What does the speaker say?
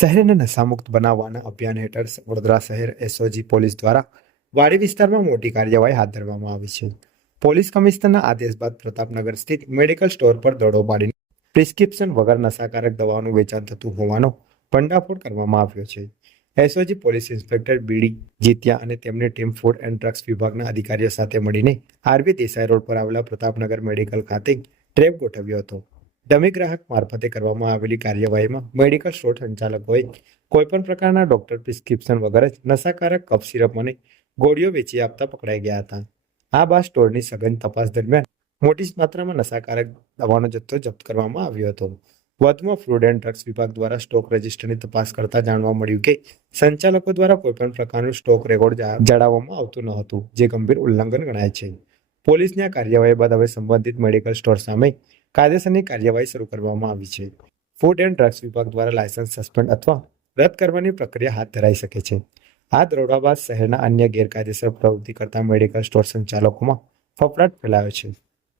શહેરને નશામુક્ત બનાવવાના અભિયાન હેઠળ વડોદરા શહેર એસઓજી પોલીસ દ્વારા વાડી વિસ્તારમાં મોટી કાર્યવાહી હાથ ધરવામાં આવી છે. પોલીસ કમિશનરના આદેશ બાદ પ્રતાપનગર સ્થિત મેડિકલ સ્ટોર પર દરોડો પાડીને પ્રિસ્ક્રિપ્શન વગર નશાકારક દવાઓનું વેચાણ થતું હોવાનો ભંડાફોડ કરવામાં આવ્યો છે. એસઓજી પોલીસ ઇન્સ્પેક્ટર બીડી જીત્યા અને તેમની ટીમ ફૂડ એન્ડ ડ્રગ્સ વિભાગના અધિકારીઓ સાથે મળીને આરવી દેસાઈ રોડ પર આવેલા પ્રતાપનગર મેડિકલ ખાતે ટ્રેપ ગોઠવ્યો હતો. ડમી ગ્રાહક મારફતે કરવામાં આવેલી કાર્યવાહીમાં મેડિકલ સ્ટોર સંચાલકોએ કોઈપણ પ્રકારના ડોક્ટર પ્રિસ્ક્રિપ્શન વગર જ નશાકારક કફ સિરપ અને ગોળીઓ વેચી આપતા પકડાઈ ગયા હતા. આ બાદ સ્ટોરની સઘન તપાસ દરમિયાન મોટી માત્રામાં નશાકારક દવાનો જથ્થો જપ્ત કરવામાં આવ્યો હતો. વધુમાં ફૂડ એન્ડ ડ્રગ્સ વિભાગ દ્વારા સ્ટોક રજિસ્ટરની તપાસ કરતા જાણવા મળ્યું કે સંચાલકો દ્વારા કોઈપણ પ્રકારનું સ્ટોક રેકોર્ડ જાળવવામાં આવતું ન હતું, જે ગંભીર ઉલ્લંઘન ગણાય છે. પોલીસની આ કાર્યવાહી બાદ હવે સંબંધિત મેડિકલ સ્ટોર સામે કાયદેસરની કાર્યવાહી શરૂ કરવામાં આવી છે. ફૂડ એન્ડ ડ્રગ્સ વિભાગ દ્વારા લાયસન્સ સસ્પેન્ડ અથવા રદ કરવાની પ્રક્રિયા હાથ ધરાઈ શકે છે. આ દરોડા બાદ શહેરના અન્ય ગેરકાયદેસર પ્રવૃત્તિ કરતા મેડિકલ સ્ટોર સંચાલકોમાં ફફડાટ ફેલાયો છે.